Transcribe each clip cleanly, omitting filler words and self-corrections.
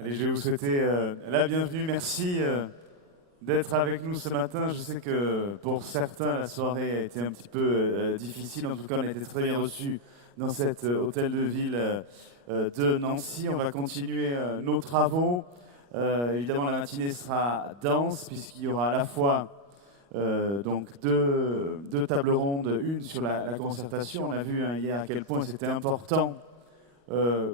Allez, je vais vous souhaiter la bienvenue. Merci d'être avec nous ce matin. Je sais que pour certains, la soirée a été un petit peu difficile. En tout cas, on a été très bien reçus dans cet hôtel de ville de Nancy. On va continuer nos travaux. Évidemment, la matinée sera dense puisqu'il y aura à la fois donc deux tables rondes, une sur la concertation. On a vu hier à quel point c'était important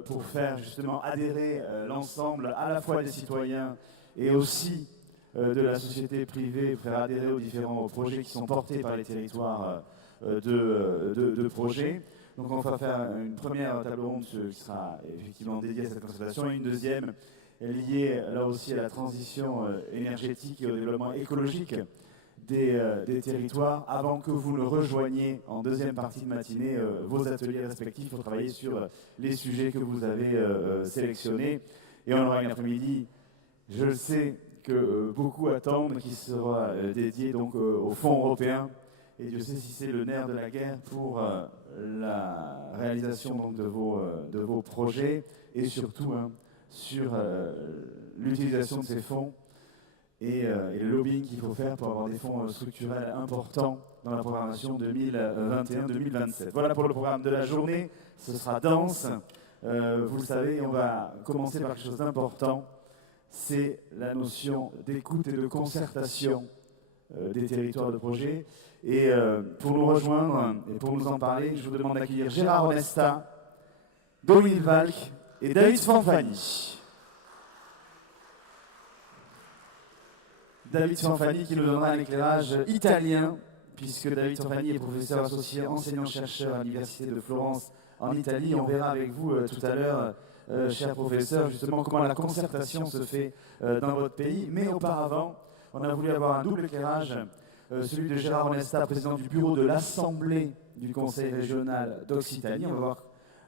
pour faire justement adhérer l'ensemble à la fois des citoyens et aussi de la société privée, faire adhérer aux différents projets qui sont portés par les territoires de projets. Donc on va faire une première table ronde qui sera effectivement dédiée à cette concertation et une deuxième liée là aussi à la transition énergétique et au développement écologique des territoires, avant que vous ne rejoigniez en deuxième partie de matinée vos ateliers respectifs pour travailler sur les sujets que vous avez sélectionnés. Et on aura une après-midi, je le sais, que beaucoup attendent, qui sera dédié donc au fonds européen. Et Dieu sait si c'est le nerf de la guerre pour la réalisation donc, de vos projets et surtout sur l'utilisation de ces fonds et le lobbying qu'il faut faire pour avoir des fonds structurels importants dans la programmation 2021-2027. Voilà pour le programme de la journée. Ce sera dense, vous le savez, on va commencer par quelque chose d'important. C'est la notion d'écoute et de concertation des territoires de projet. Et pour nous rejoindre et pour nous en parler, je vous demande d'accueillir Gérard Onesta, Dominique Valk et David Fanfani. David Fanfani qui nous donnera un éclairage italien, puisque David Fanfani est professeur associé, enseignant-chercheur à l'Université de Florence en Italie. On verra avec vous tout à l'heure, cher professeur, justement comment la concertation se fait dans votre pays. Mais auparavant, on a voulu avoir un double éclairage, celui de Gérard Onesta, président du bureau de l'Assemblée du Conseil régional d'Occitanie. On va voir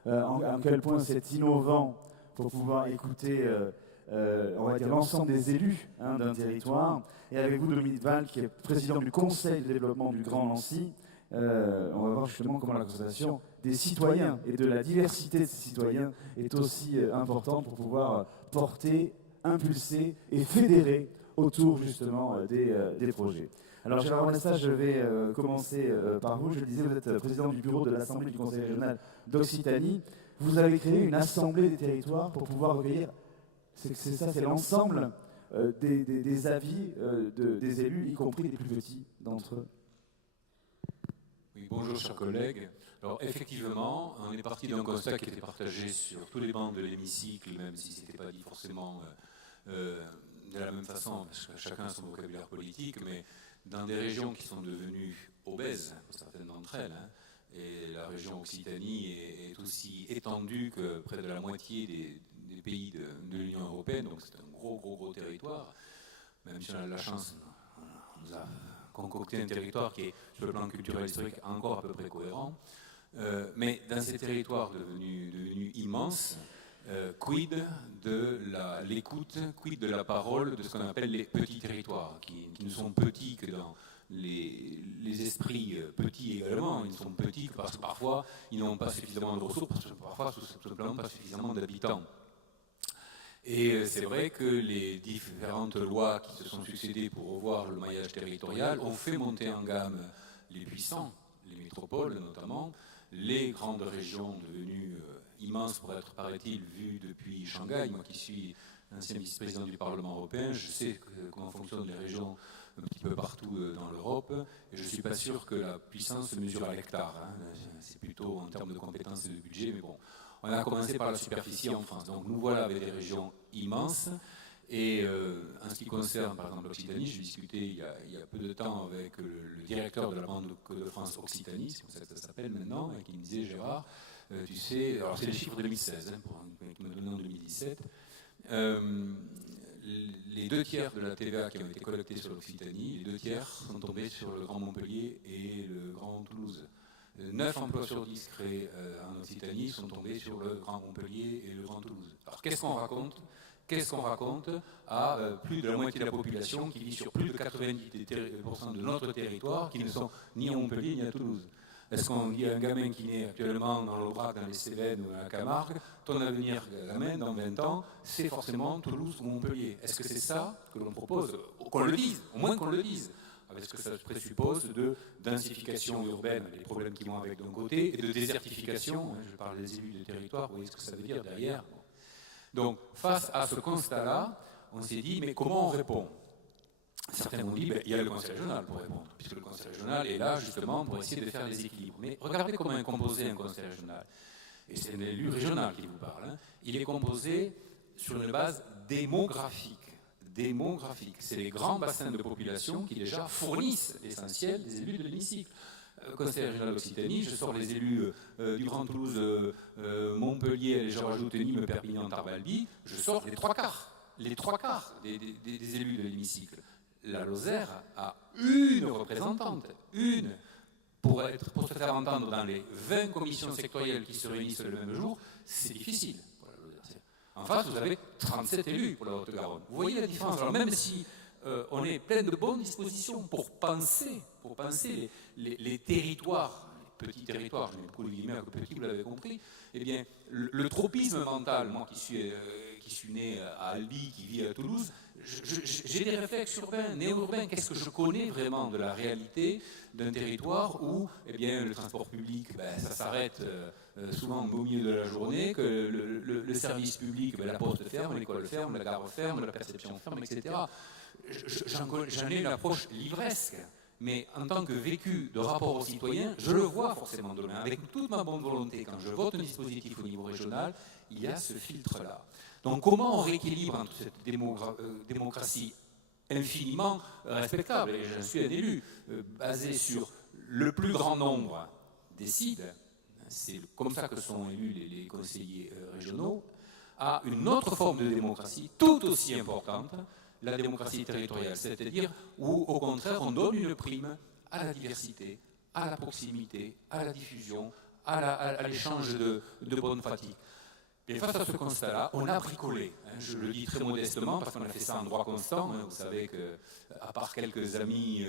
en quel point c'est innovant pour pouvoir écouter on va dire l'ensemble des élus d'un territoire. Et avec vous, Dominique Valk, qui est président du Conseil de développement du Grand Nancy, on va voir justement comment la concertation des citoyens et de la diversité de ces citoyens est aussi importante pour pouvoir porter, impulser et fédérer autour justement des projets. Alors Gérard Onesta, je vais commencer par vous. Je le disais, vous êtes président du bureau de l'Assemblée du Conseil régional d'Occitanie. Vous avez créé une assemblée des territoires pour pouvoir recueillir c'est l'ensemble des avis des élus, y compris les plus petits d'entre eux. Oui, bonjour chers collègues. Alors effectivement, on est parti d'un constat qui était partagé sur tous les bancs de l'hémicycle, même si ce n'était pas dit forcément de la même façon, parce que chacun a son vocabulaire politique, mais dans des régions qui sont devenues obèses, pour certaines d'entre elles, et la région Occitanie est aussi étendue que près de la moitié des pays de l'Union européenne, donc c'est un gros territoire, même si on a la chance, on nous a concocté un territoire qui est, sur le plan culturel historique, encore à peu près cohérent, mais dans ces territoires devenus immenses, quid de l'écoute, quid de la parole de ce qu'on appelle les petits territoires, qui ne sont petits que dans les esprits petits également. Ils sont petits parce que parfois ils n'ont pas suffisamment de ressources, parce que parfois tout simplement pas suffisamment d'habitants. Et c'est vrai que les différentes lois qui se sont succédées pour revoir le maillage territorial ont fait monter en gamme les puissants, les métropoles notamment, les grandes régions devenues immenses pour être, paraît-il, vues depuis Shanghai. Moi qui suis ancien vice-président du Parlement européen, je sais comment fonctionnent les régions un petit peu partout dans l'Europe, et je ne suis pas sûr que la puissance se mesure à l'hectare. C'est plutôt en termes de compétences et de budget, mais bon. On a commencé par la superficie en France, donc nous voilà avec des régions immenses. Et en ce qui concerne par exemple l'Occitanie, j'ai discuté il y a peu de temps avec le directeur de la bande de France Occitanie, c'est comme ça que ça s'appelle maintenant, et qui me disait Gérard, tu sais, alors c'est les chiffres de 2016, qui me donné en 2017, les 2 tiers de la TVA qui ont été collectés sur l'Occitanie, les 2 tiers sont tombés sur le Grand Montpellier et le Grand Toulouse. 9 emplois sur 10 créés en Occitanie sont tombés sur le Grand Montpellier et le Grand Toulouse. Alors qu'est-ce qu'on raconte à plus de la moitié de la population qui vit sur plus de 90% de notre territoire, qui ne sont ni à Montpellier ni à Toulouse. Est-ce qu'on dit à un gamin qui naît actuellement dans l'Aubrac, dans les Cévennes ou dans la Camargue, ton avenir gamin, dans 20 ans, c'est forcément Toulouse ou Montpellier? Est-ce que c'est ça que l'on propose? Qu'on le dise, au moins qu'on le dise. Avec ce que ça présuppose de densification urbaine, les problèmes qui vont avec d'un côté, et de désertification, je parle des élus de territoire, vous voyez ce que ça veut dire derrière. Donc, face à ce constat-là, on s'est dit, mais comment on répond? Certains m'ont dit, il y a le conseil régional pour répondre, puisque le conseil régional est là justement pour essayer de faire des équilibres. Mais regardez comment est composé un conseil régional. Et c'est un élu régional qui vous parle. Il est composé sur une base démographique. C'est les grands bassins de population qui déjà fournissent l'essentiel des élus de l'hémicycle. Conseil régional d'Occitanie, je sors les élus du Grand Toulouse, Montpellier, et je rajoute Nîmes, Perpignan, Tarbes, je sors les trois quarts des élus de l'hémicycle. La Lozère a une représentante, pour se faire entendre dans les 20 commissions sectorielles qui se réunissent le même jour, c'est difficile. En face, vous avez 37 élus pour la Haute-Garonne. Vous voyez la différence. Alors même si on est plein de bonnes dispositions pour penser les territoires, les petits territoires, je mets beaucoup de guillemets à petit, vous l'avez compris, eh bien, le tropisme mental, moi qui suis né à Albi, qui vis à Toulouse, j'ai des réflexes urbains, néo-urbains. Qu'est-ce que je connais vraiment de la réalité d'un territoire où eh bien, le transport public, ça s'arrête souvent au milieu de la journée, que le service public, la poste ferme, l'école ferme, la gare ferme, la perception ferme, etc. J'en ai une approche livresque. Mais en tant que vécu de rapport aux citoyens, je le vois forcément demain. Avec toute ma bonne volonté, quand je vote un dispositif au niveau régional, il y a ce filtre-là. Donc comment on rééquilibre entre cette démocratie infiniment respectable, et je suis un élu, basé sur le plus grand nombre décide, c'est comme ça que sont élus les conseillers régionaux, à une autre forme de démocratie tout aussi importante, la démocratie territoriale, c'est-à-dire où au contraire on donne une prime à la diversité, à la proximité, à la diffusion, à l'échange de bonnes pratiques. Et face à ce constat-là, on a bricolé. Je le dis très modestement parce qu'on a fait ça en droit constant. Vous savez qu'à part quelques amis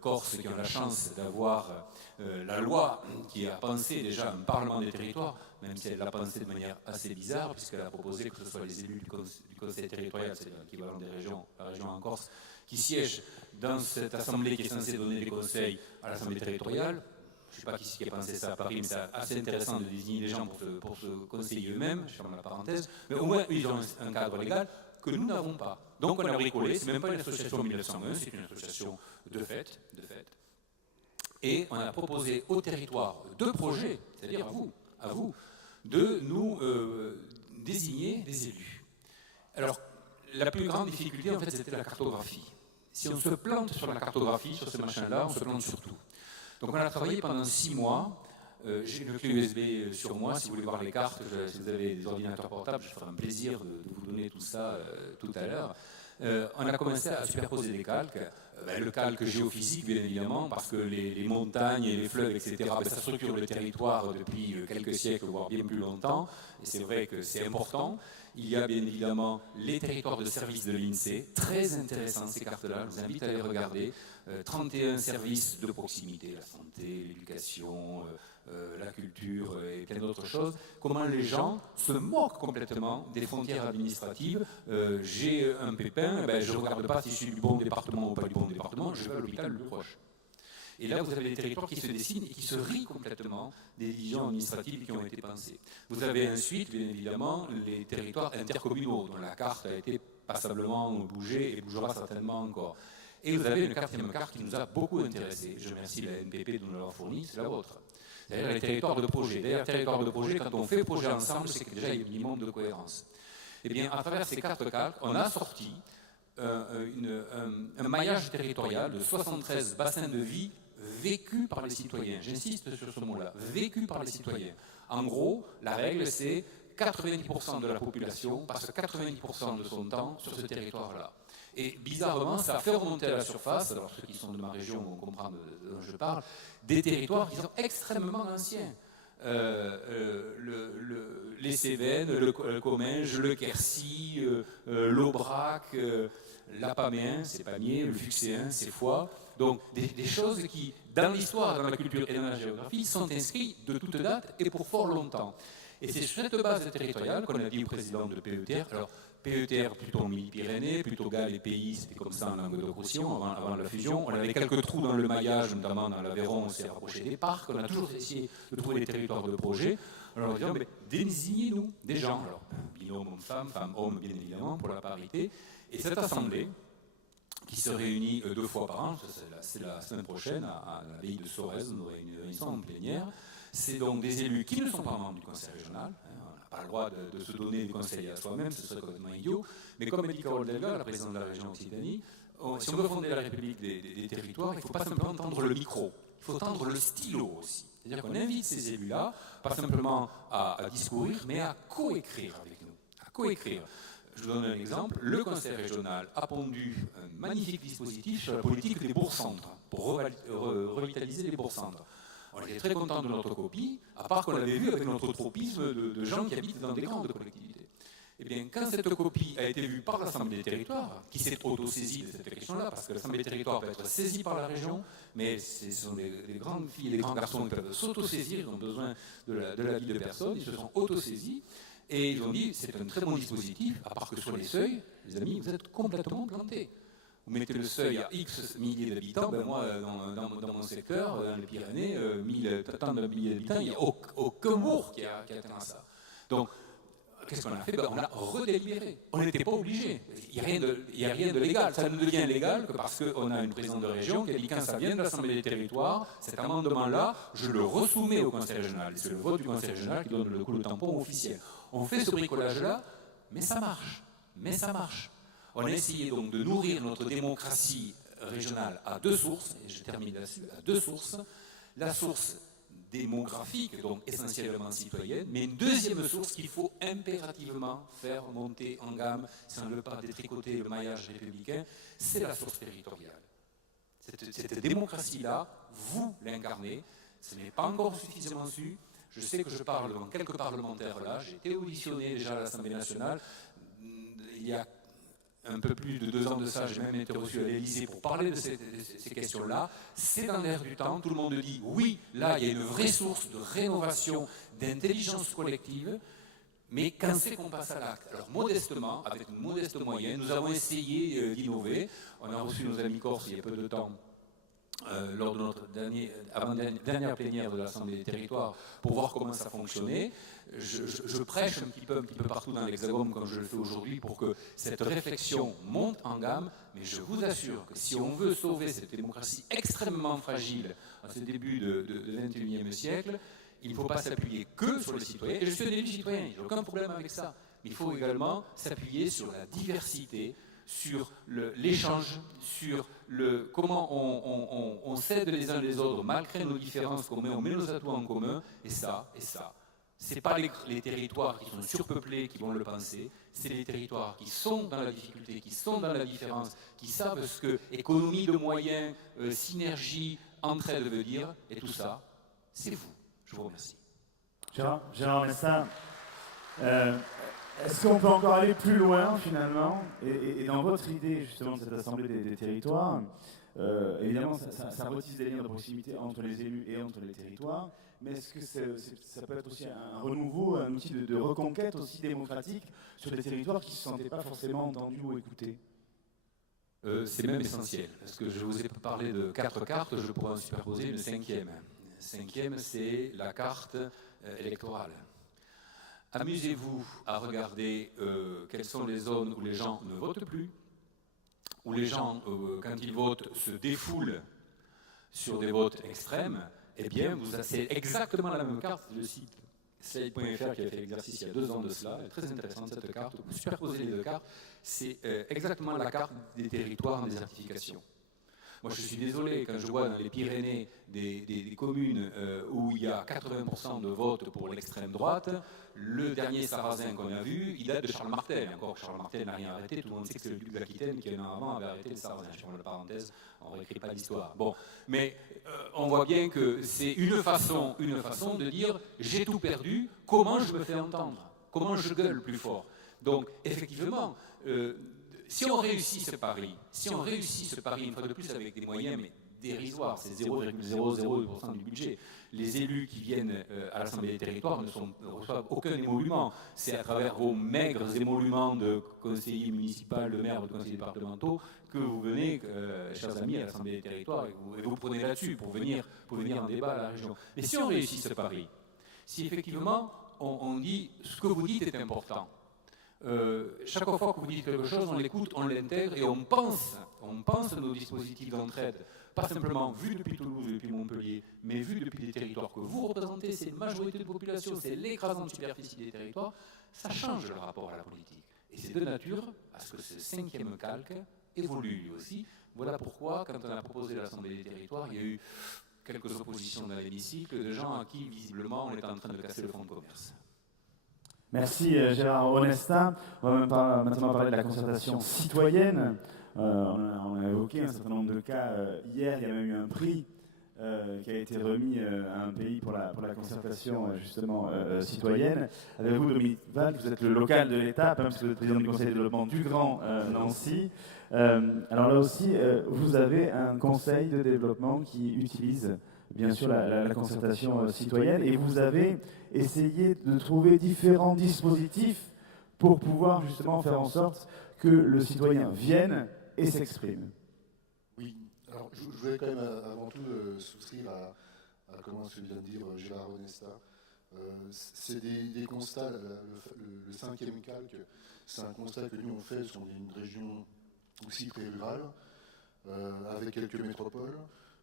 corses qui ont la chance d'avoir la loi qui a pensé déjà un parlement des territoires, même si elle l'a pensé de manière assez bizarre, puisqu'elle a proposé que ce soit les élus du conseil territorial, c'est l'équivalent des régions, la région en Corse, qui siègent dans cette assemblée qui est censée donner des conseils à l'assemblée territoriale. Je ne sais pas qui a pensé ça à Paris, mais c'est assez intéressant de désigner les gens pour se conseiller eux-mêmes, je ferme la parenthèse, mais au moins ils ont un cadre légal que nous n'avons pas. Donc on a bricolé, ce n'est même pas une association 1901, c'est une association de fait. Et on a proposé au territoire deux projets, c'est-à-dire à vous, de nous désigner des élus. Alors, la plus grande difficulté, en fait, c'était la cartographie. Si on se plante sur la cartographie, sur ce machin-là, on se plante sur tout. Donc on a travaillé pendant 6 mois. J'ai une clé USB sur moi, si vous voulez voir les cartes, si vous avez des ordinateurs portables, je ferai un plaisir de vous donner tout ça tout à l'heure. On a commencé à superposer des calques. Le calque géophysique, bien évidemment, parce que les montagnes et les fleuves, etc., ça structure le territoire depuis quelques siècles, voire bien plus longtemps. Et c'est vrai que c'est important. Il y a bien évidemment les territoires de services de l'INSEE, très intéressants ces cartes-là, je vous invite à les regarder. 31 services de proximité, la santé, l'éducation, la culture et plein d'autres choses. Comment les gens se moquent complètement des frontières administratives. J'ai un pépin, je ne regarde pas si je suis du bon département ou pas du bon département, je vais à l'hôpital le plus proche. Et là, vous avez des territoires qui se dessinent et qui se rient complètement des divisions administratives qui ont été pensées. Vous avez ensuite, bien évidemment, les territoires intercommunaux, dont la carte a été passablement bougée et bougera certainement encore. Et vous avez une quatrième carte qui nous a beaucoup intéressés. Je remercie la NPP de nous l'avoir fournie, c'est la vôtre. C'est-à-dire les territoires de projet. D'ailleurs, territoires de projet, quand on fait projet ensemble, c'est que déjà il y a un minimum de cohérence. Eh bien, à travers ces 4 calques, on a sorti un maillage territorial de 73 bassins de vie vécus par les citoyens. J'insiste sur ce mot-là, vécus par les citoyens. En gros, la règle, c'est 90% de la population passe 90% de son temps sur ce territoire-là. Et bizarrement, ça fait remonter à la surface, alors ceux qui sont de ma région vont comprendre de dont je parle, des territoires qui sont extrêmement anciens. Les Cévennes, le Comminges, le Quercy, l'Aubrac, l'Apaméen, c'est Pamiers, le Fuxéen, c'est Foix, Donc des choses qui, dans l'histoire, dans la culture et dans la géographie, sont inscrites de toute date et pour fort longtemps. Et c'est sur cette base territoriale qu'on a dit au président de PETR, alors PETR plutôt Midi-Pyrénées, plutôt Galles et Pays, c'était comme ça en Languedoc-Roussillon avant la fusion. On avait quelques trous dans le maillage, notamment dans l'Aveyron, on s'est rapproché des parcs, on a toujours essayé de trouver des territoires de projet. Alors on a dit, désignez-nous des gens, alors binôme homme-femme, femme-homme bien évidemment, pour la parité. Et cette assemblée, qui se réunit 2 fois par an, c'est la semaine prochaine, à l'abbaye de Sorèze, on aurait une réunion en plénière. C'est donc des élus qui ne sont pas membres du conseil régional, on n'a pas le droit de se donner du conseil à soi-même, ce serait complètement idiot, mais comme a dit Carole Delga, la présidente de la région Occitanie, si on veut fonder la République des territoires, il ne faut pas simplement tendre le micro, il faut tendre le stylo aussi. C'est-à-dire qu'on invite ces élus-là, pas simplement à discourir, mais à coécrire avec nous, à coécrire. Je vous donne un exemple. Le conseil régional a pondu un magnifique dispositif sur la politique des bourgs-centres, pour revitaliser les bourgs-centres. On était très contents de notre copie, à part qu'on l'avait vu avec notre tropisme de gens qui habitent dans des grandes collectivités. Eh bien, quand cette copie a été vue par l'Assemblée des territoires, qui s'est auto-saisie de cette question-là, parce que l'Assemblée des territoires peut être saisie par la région, mais ce sont des grandes filles et des grands garçons qui peuvent s'auto-saisir, ils ont besoin de l'avis de personne, ils se sont auto-saisis, et ils ont dit, c'est un très bon dispositif, à part que sur les seuils, les amis, vous êtes complètement plantés. Vous mettez le seuil à X milliers d'habitants, ben moi, dans mon secteur, dans les Pyrénées, tant de milliers d'habitants, il n'y a aucun bourg qui a atteint ça. Donc, qu'est-ce qu'on a fait? On a redélibéré. On n'était pas obligé. Il n'y a rien de légal. Ça ne devient légal que parce qu'on a une présidente de région qui a dit quand ça vient de l'Assemblée des territoires, cet amendement-là, je le resoumets au Conseil régional. C'est le vote du Conseil régional qui donne le tampon officiel. On fait ce bricolage-là, mais ça marche. On a essayé donc de nourrir notre démocratie régionale à 2 sources, et je termine là-dessus, à 2 sources. La source démographique, donc essentiellement citoyenne, mais une deuxième source qu'il faut impérativement faire monter en gamme, si on ne veut pas détricoter le maillage républicain, c'est la source territoriale. Cette démocratie-là, vous l'incarnez, ce n'est pas encore suffisamment su. Je sais que je parle devant quelques parlementaires là, j'ai été auditionné déjà à l'Assemblée nationale, il y a un peu plus de 2 ans de ça, j'ai même été reçu à l'Élysée pour parler de ces questions-là. C'est dans l'air du temps, tout le monde dit oui, là il y a une vraie source de rénovation, d'intelligence collective, mais quand c'est qu'on passe à l'acte? Alors modestement, avec une modeste moyenne, nous avons essayé d'innover. On a reçu nos amis corses il y a peu de temps, lors de notre dernière plénière de l'Assemblée des territoires, pour voir comment ça fonctionnait. Je prêche un petit peu partout dans l'Hexagone, comme je le fais aujourd'hui, pour que cette réflexion monte en gamme, mais je vous assure que si on veut sauver cette démocratie extrêmement fragile à ce début du XXIe siècle, il ne faut pas s'appuyer que sur les citoyens. Et je suis un élu citoyen, je n'ai aucun problème avec ça. Mais il faut également s'appuyer sur la diversité, sur l'échange, sur comment on s'aide les uns les autres, malgré nos différences, comment on met nos atouts en commun, et ça. Ce n'est pas les territoires qui sont surpeuplés qui vont le penser, c'est les territoires qui sont dans la difficulté, qui sont dans la différence, qui savent ce que économie de moyens, synergie, entraide veut dire, et tout ça, c'est vous. Je vous remercie. Gérard Mesta, est-ce qu'on peut encore aller plus loin finalement et dans votre idée justement de cette assemblée des territoires, évidemment ça retisse des liens de proximité entre les élus et entre les territoires, mais est-ce que ça peut être aussi un renouveau, un outil de reconquête aussi démocratique sur des territoires qui ne se sentaient pas forcément entendus ou écoutés? C'est même essentiel, parce que je vous ai parlé de 4 cartes, je pourrais en superposer une 5e. 5e, c'est la carte électorale. Amusez-vous à regarder quelles sont les zones où les gens ne votent plus, où les gens, quand ils votent, se défoulent sur des votes extrêmes. Eh bien, c'est exactement la même carte, le site Slide.fr qui a fait l'exercice il y a 2 ans de cela, elle est très intéressante cette carte, vous superposez les 2 cartes, c'est exactement la carte des territoires en désertification. Moi, je suis désolé, quand je vois dans les Pyrénées des communes où il y a 80% de vote pour l'extrême droite, le dernier sarrasin qu'on a vu, il date de Charles Martel. Et encore, Charles Martel n'a rien arrêté, tout le monde sait que c'est le duc d'Aquitaine qui, un an avant, avait arrêté les sarrasins. Je ferme la parenthèse, on ne réécrit pas l'histoire. Bon, mais on voit bien que c'est une façon de dire « j'ai tout perdu, comment je me fais entendre? Comment je gueule plus fort ?» Donc, effectivement, si on réussit ce pari, une fois de plus avec des moyens mais dérisoire, c'est 0,002% du budget. Les élus qui viennent à l'Assemblée des territoires ne reçoivent aucun émolument. C'est à travers vos maigres émoluments de conseillers municipaux, de maires, de conseillers départementaux que vous venez, chers amis, à l'Assemblée des territoires et vous prenez là-dessus pour venir en débat à la région. Mais si on réussit ce pari, si effectivement on dit ce que vous dites est important, chaque fois que vous dites quelque chose, on l'écoute, on l'intègre et on pense à nos dispositifs d'entraide, pas simplement vus depuis Toulouse, depuis Montpellier, mais vus depuis les territoires que vous représentez, c'est une majorité de population, c'est l'écrasante superficie des territoires, ça change le rapport à la politique. Et c'est de nature à ce que ce 5e calque évolue lui aussi. Voilà pourquoi, quand on a proposé l'Assemblée des territoires, il y a eu quelques oppositions dans l'hémicycle de gens à qui, visiblement, on est en train de casser le fonds de commerce. Merci Gérard Onesta. On va maintenant parler de la concertation citoyenne. On a évoqué un certain nombre de cas. Hier, il y a même eu un prix qui a été remis à un pays pour la concertation justement citoyenne. Avec vous, Dominique Valls, vous êtes le local de l'État, parce que vous êtes président du Conseil de développement du Grand Nancy. Alors là aussi, vous avez un conseil de développement qui utilise bien sûr la concertation citoyenne, et vous avez essayé de trouver différents dispositifs pour pouvoir justement faire en sorte que le citoyen vienne et s'exprime. Oui, alors je voudrais quand même avant tout souscrire à comment ce que vient de dire Gérard Onesta. C'est des constats, le 5e calque, c'est un constat que nous on fait sur une région aussi très rurale, avec quelques métropoles.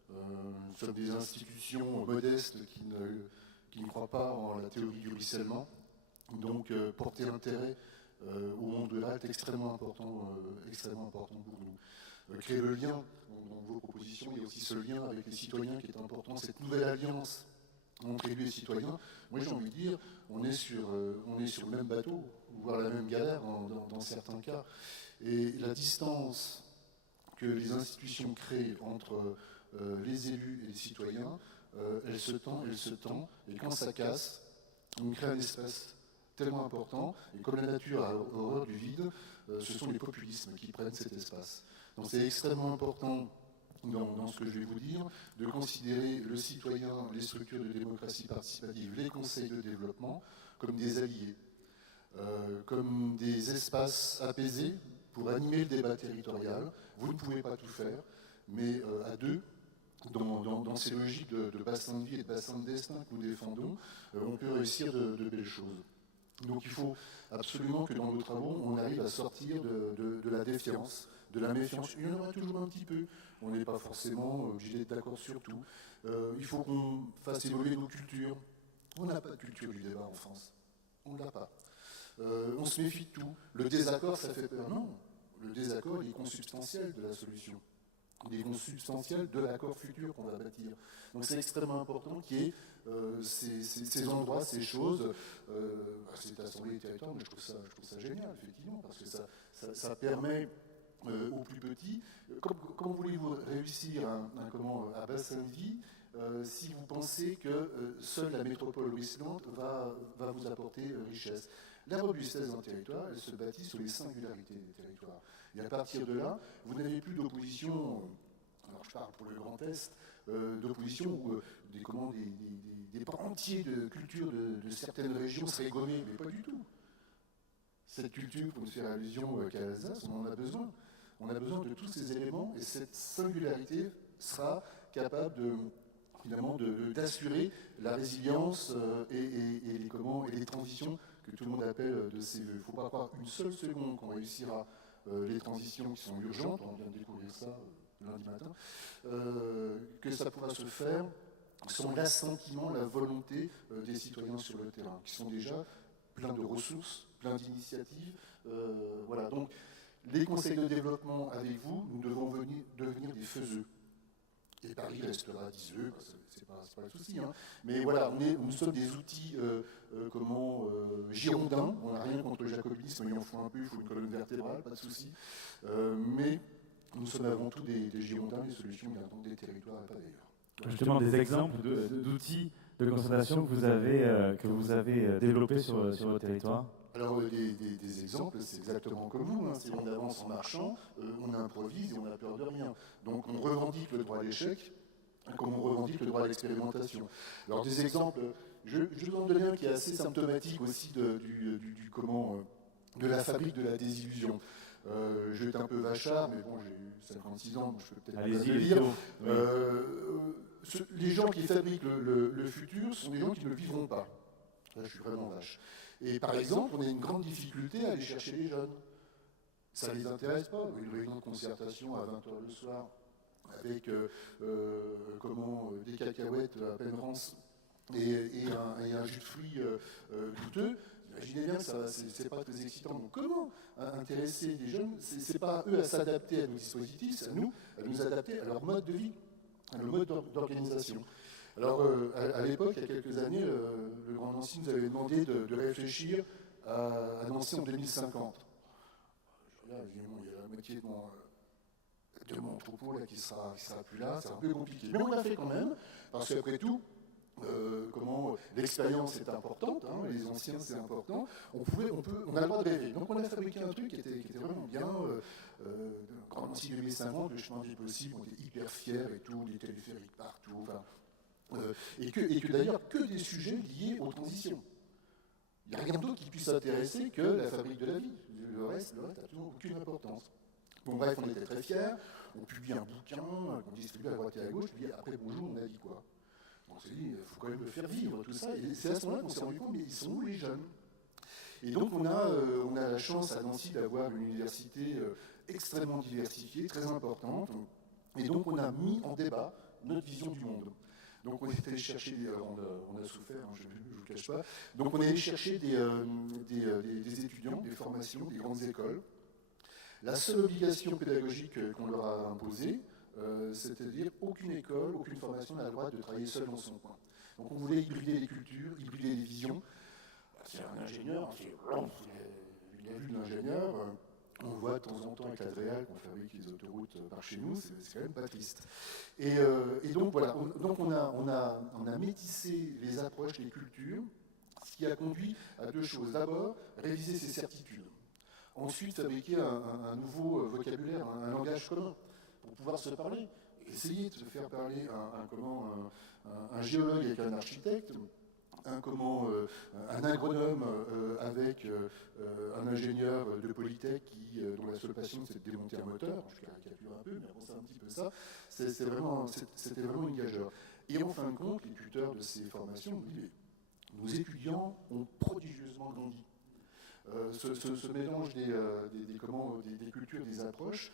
Nous sommes des institutions modestes qui ne croient pas en la théorie du ruissellement. Donc porter intérêt au monde rural est extrêmement important pour nous. Créer le lien, dans vos propositions, il y a aussi ce lien avec les citoyens qui est important, cette nouvelle alliance entre élus et citoyens. Moi j'ai envie de dire, on est sur le même bateau, voire la même galère dans certains cas. Et la distance que les institutions créent entre les élus et les citoyens, elle se tend, et quand ça casse, on crée un espace tellement important, et comme la nature a horreur du vide, ce sont les populismes qui prennent cet espace. Donc c'est extrêmement important dans ce que je vais vous dire, de considérer le citoyen, les structures de démocratie participative, les conseils de développement, comme des alliés, comme des espaces apaisés pour animer le débat territorial. Vous ne pouvez pas tout faire, mais à deux, dans ces logiques de bassin de vie et de bassin de destin que nous défendons, on peut réussir de belles choses. Donc il faut absolument que dans nos travaux, on arrive à sortir de la défiance, de la méfiance. Il y en aura toujours un petit peu. On n'est pas forcément obligé d'être d'accord sur tout. Il faut qu'on fasse évoluer nos cultures. On n'a pas de culture du débat en France. On ne l'a pas. On se méfie de tout. Le désaccord, ça fait peur. Non. Le désaccord, il est consubstantiel de la solution. Il est consubstantiel de l'accord futur qu'on va bâtir. Donc c'est extrêmement important qu'il y ait ces endroits, ces choses. Cette assemblée des territoires, mais je trouve ça génial, effectivement, parce que ça permet aux plus petits. Comment voulez-vous réussir à bassin de vie si vous pensez que seule la métropole ruisselante va vous apporter richesse? La robustesse d'un territoire, elle se bâtit sur les singularités des territoires. Et à partir de là, vous n'avez plus d'opposition, alors je parle pour le Grand Est, d'opposition où des pans entiers de culture de certaines régions seraient gommés, mais pas du tout. Cette culture, pour ne faire allusion qu'à l'Alsace, on en a besoin. On a besoin de tous ces éléments et cette singularité sera capable d'assurer la résilience et les transitions que tout le monde appelle de ses voeux. Il ne faut pas croire une seule seconde qu'on réussira les transitions qui sont urgentes, on vient de découvrir ça lundi matin, que ça pourra se faire sans l'assentiment, la volonté des citoyens sur le terrain, qui sont déjà pleins de ressources, pleins d'initiatives. Voilà. Donc, les conseils de développement avec vous, nous devons devenir des faiseux. Et Paris restera diseux, c'est pas le souci. Hein. Mais voilà, nous sommes des outils girondins. On n'a rien contre le jacobinisme, il en faut un peu, il faut une colonne vertébrale, pas de souci. Mais nous sommes avant tout des girondins, des solutions viendront des territoires et pas d'ailleurs. Justement, des exemples d'outils de concertation que vous avez développés sur votre territoire. Alors, des exemples, c'est exactement comme vous. Si on avance en marchant, on improvise et on n'a peur de rien. Donc, on revendique le droit à l'échec, comme on revendique le droit à l'expérimentation. Alors, des exemples, je vous en donne un qui est assez symptomatique aussi de la fabrique de la désillusion. Je vais être un peu vachard, mais bon, j'ai 56 ans, donc je peux peut-être pas le lire. Les gens qui fabriquent le futur sont des gens qui ne le vivront pas. Là, je suis vraiment vache. Et par exemple, on a une grande difficulté à aller chercher les jeunes. Ça ne les intéresse pas. Une réunion de concertation à 20h le soir avec des cacahuètes à peine rances et un jus de fruits douteux. Imaginez bien que c'est pas très excitant. Donc comment intéresser les jeunes? C'est pas eux à s'adapter à nos dispositifs, c'est à nous à nous adapter à leur mode de vie, à leur mode d'organisation. Alors, à l'époque, il y a quelques années, le Grand Nancy nous avait demandé de réfléchir à Nancy en 2050. Là, évidemment, il y a la moitié de mon troupeau là, qui sera plus là, c'est un peu compliqué. Mais on l'a fait quand même, parce qu'après tout, l'expérience est importante, les anciens c'est important, on a le droit de rêver. Donc on a fabriqué un truc qui était vraiment bien, Grand Nancy 2050, le chemin des possibles, on était hyper fiers et tout, des téléphériques partout, enfin... et que d'ailleurs que des sujets liés aux transitions. Il n'y a rien d'autre qui puisse intéresser que la fabrique de la vie. Le reste n'a absolument aucune importance. Bon bref, on était très fiers, on publie un bouquin qu'on distribue à droite et à gauche, puis après bonjour, on a dit quoi? On s'est dit, il faut quand même le faire vivre, tout ça, et c'est à ce moment-là qu'on s'est rendu compte, mais ils sont où les jeunes? Et donc on a la chance à Nancy d'avoir une université extrêmement diversifiée, très importante, et donc on a mis en débat notre vision du monde. Donc on est allé chercher, on a souffert, je ne vous le cache pas, donc on est allé chercher des étudiants, des formations, des grandes écoles. La seule obligation pédagogique qu'on leur a imposée, c'est-à-dire aucune école, aucune formation n'a le droit de travailler seule dans son coin. Donc on voulait hybrider les cultures, hybrider les visions. C'est un ingénieur, il a vu de l'ingénieur, on voit de temps en temps avec l'Adréal qu'on fabrique les autoroutes par chez nous, c'est quand même pas triste. Et donc voilà, on a métissé les approches, les cultures, ce qui a conduit à deux choses. D'abord, réviser ses certitudes. Ensuite, fabriquer un nouveau vocabulaire, un langage commun, pour pouvoir se parler. Essayer de se faire parler un géologue avec un architecte, un agronome avec un ingénieur de Polytech dont la seule passion c'est de démonter un moteur. Je caricature un peu, mais bon, c'est un petit peu ça. C'était vraiment une gageure. Et en fin de compte, les tuteurs de ces formations nous disent nos étudiants ont prodigieusement grandi. Ce mélange des cultures, des approches,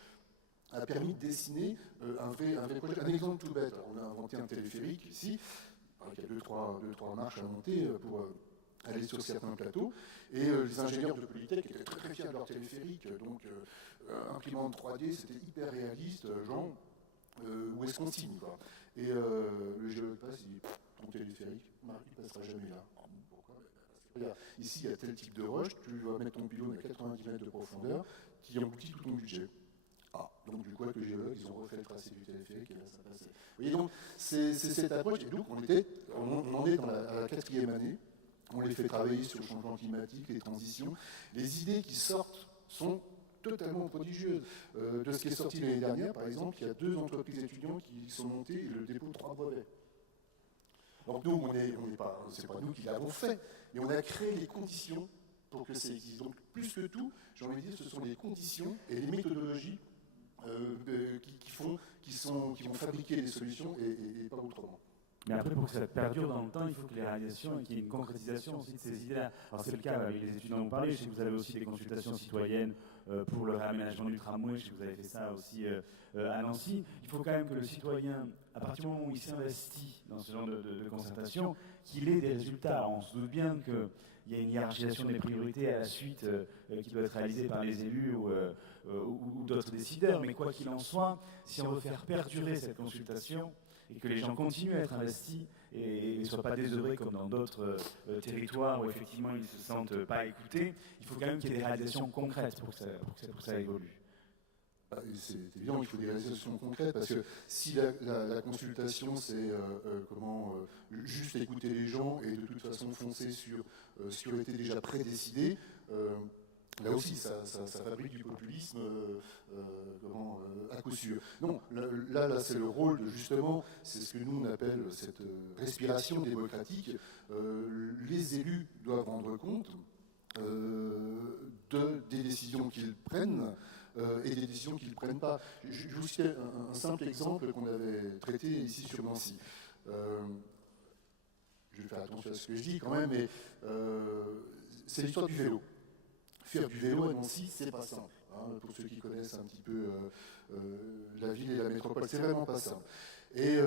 a permis de dessiner un vrai projet. Un exemple tout bête, on a inventé un téléphérique ici, il y a deux, trois marches à monter pour aller sur certains plateaux, et les ingénieurs de Polytech étaient très très fiers de leur téléphérique, donc imprimante 3D, c'était hyper réaliste, genre, où est-ce qu'on signe, quoi. Et le géologue passe, il dit, ton téléphérique, il passera jamais là. Pourquoi? Regarde, ici il y a tel type de roche, tu vas mettre ton pylône à 90 mètres de profondeur, qui engloutit tout ton budget. Ah, donc du coup, avec le géologue, ils ont refait le tracé du téléphérique et là, ça passait. Vous voyez, donc, c'est cette approche, et donc on en est à la 4e année, on les fait travailler sur le changement climatique, les transitions. Les idées qui sortent sont totalement prodigieuses. De ce qui est sorti l'année dernière, par exemple, il y a 2 entreprises étudiantes qui sont montées et le dépôt de 3 brevets. Donc nous, c'est pas nous qui l'avons fait, mais on a créé les conditions pour que ça existe. Donc plus que tout, j'ai envie de dire, ce sont les conditions et les méthodologies qui vont fabriquer les solutions et pas autrement. Mais après, pour que ça perdure dans le temps, il faut que les réalisations et qu'il y ait une concrétisation aussi de ces idées-là. Alors c'est le cas avec les étudiants dont vous parlez. Je sais que vous avez aussi des consultations citoyennes pour le réaménagement du tramway. Je sais que vous avez fait ça aussi à Nancy. Il faut quand même que le citoyen, à partir du moment où il s'investit dans ce genre de concertation, qu'il ait des résultats. Alors, on se doute bien qu'il y a une hiérarchisation des priorités à la suite qui doit être réalisée par les élus ou d'autres décideurs. Mais quoi qu'il en soit, si on veut faire perdurer cette consultation, et que les gens continuent à être investis et ne soient pas désœuvrés comme dans d'autres territoires où effectivement ils ne se sentent pas écoutés, il faut quand même qu'il y ait des réalisations concrètes pour que ça évolue. C'est évident qu'il faut des réalisations concrètes, parce que si la consultation c'est juste écouter les gens et de toute façon foncer sur ce qui aurait été déjà prédécidé, Là aussi, ça fabrique du populisme à coup sûr. Non, là c'est le rôle de, justement, c'est ce que nous on appelle cette respiration démocratique. Les élus doivent rendre compte des décisions qu'ils prennent et des décisions qu'ils ne prennent pas. Je vous cite un simple exemple qu'on avait traité ici sur Nancy. Je vais faire attention à ce que je dis quand même, mais c'est l'histoire du vélo. Faire du vélo à Nancy, c'est pas simple. Hein, pour ceux qui connaissent un petit peu la ville et la métropole, c'est vraiment pas simple. Et